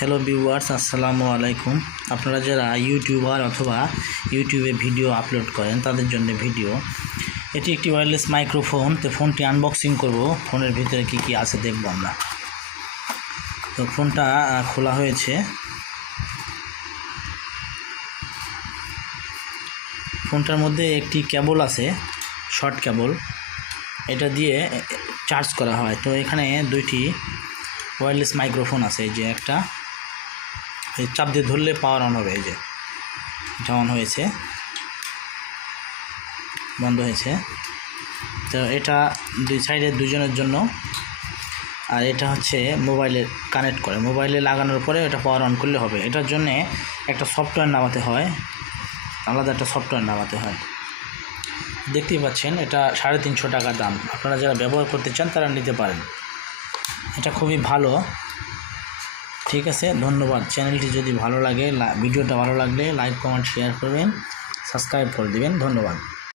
Hello viewers, আসসালামু আলাইকুম। আপনারা যারা ইউটিউবার অথবা ইউটিউবে ভিডিও আপলোড করেন তাদের জন্য ভিডিও। এটি একটি ওয়্যারলেস মাইক্রোফোন। তো ফোনটি আনবক্সিং করব, ফোনের ভিতরে কি কি আছে দেখব আমরা। তো ফোনটা খোলা হয়েছে। ফোনটার মধ্যে একটি কেবল আছে, শর্ট কেবল, এটা দিয়ে চার্জ করা হয়। তো এখানে দুইটি ওয়্যারলেস মাইক্রোফোন আছে। এই যে একটা, এই চাপ দিয়ে ধরলে পাওয়ার অন হবে। এই যে এটা অন হয়েছে, বন্ধ হয়েছে। তো এটা দুই সাইডে দুজনের জন্য, আর এটা হচ্ছে মোবাইলে কানেক্ট করে, মোবাইলে লাগানোর পরে এটা পাওয়ার অন করলে হবে। এটার জন্যে একটা সফটওয়্যার নামাতে হয়, আলাদা একটা সফটওয়্যার নামাতে হয়। দেখতেই পাচ্ছেন, এটা 350 টাকা দাম। আপনারা যারা ব্যবহার করতে চান তারা নিতে পারেন, এটা খুবই ভালো। ঠিক আছে, ধন্যবাদ। চ্যানেলটি যদি ভালো লাগে, ভিডিওটা ভালো লাগলে লাইক, কমেন্ট, শেয়ার করবেন, সাবস্ক্রাইব করে দেবেন। ধন্যবাদ।